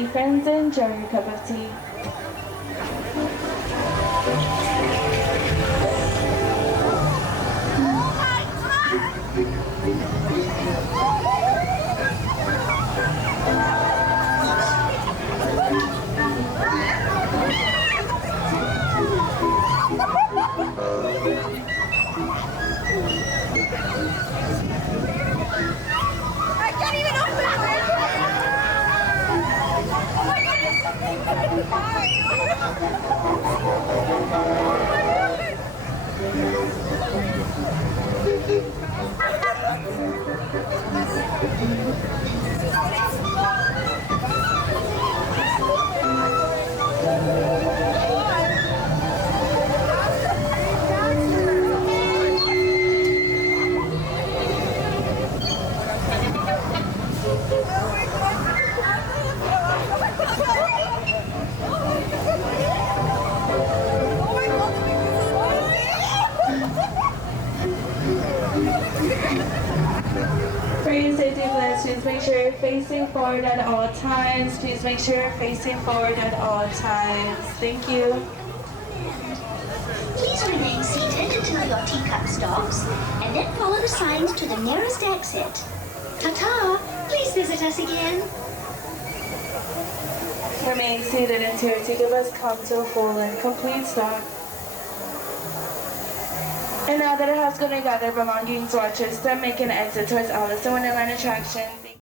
family, friends, and enjoy your cup of tea. I can't even open it! Oh my god, it's so big! For your safety, please make sure you're facing forward at all times. Please make sure you're facing forward at all times. Thank you. Please remain seated until your teacup stops, and then follow the signs to the nearest exit. Ta-ta! Please visit us again. Remain seated until your ticket bus comes to a full and complete stop. And now that it has gone together, belongings, watches, then make an exit towards Alice in Wonderland attraction.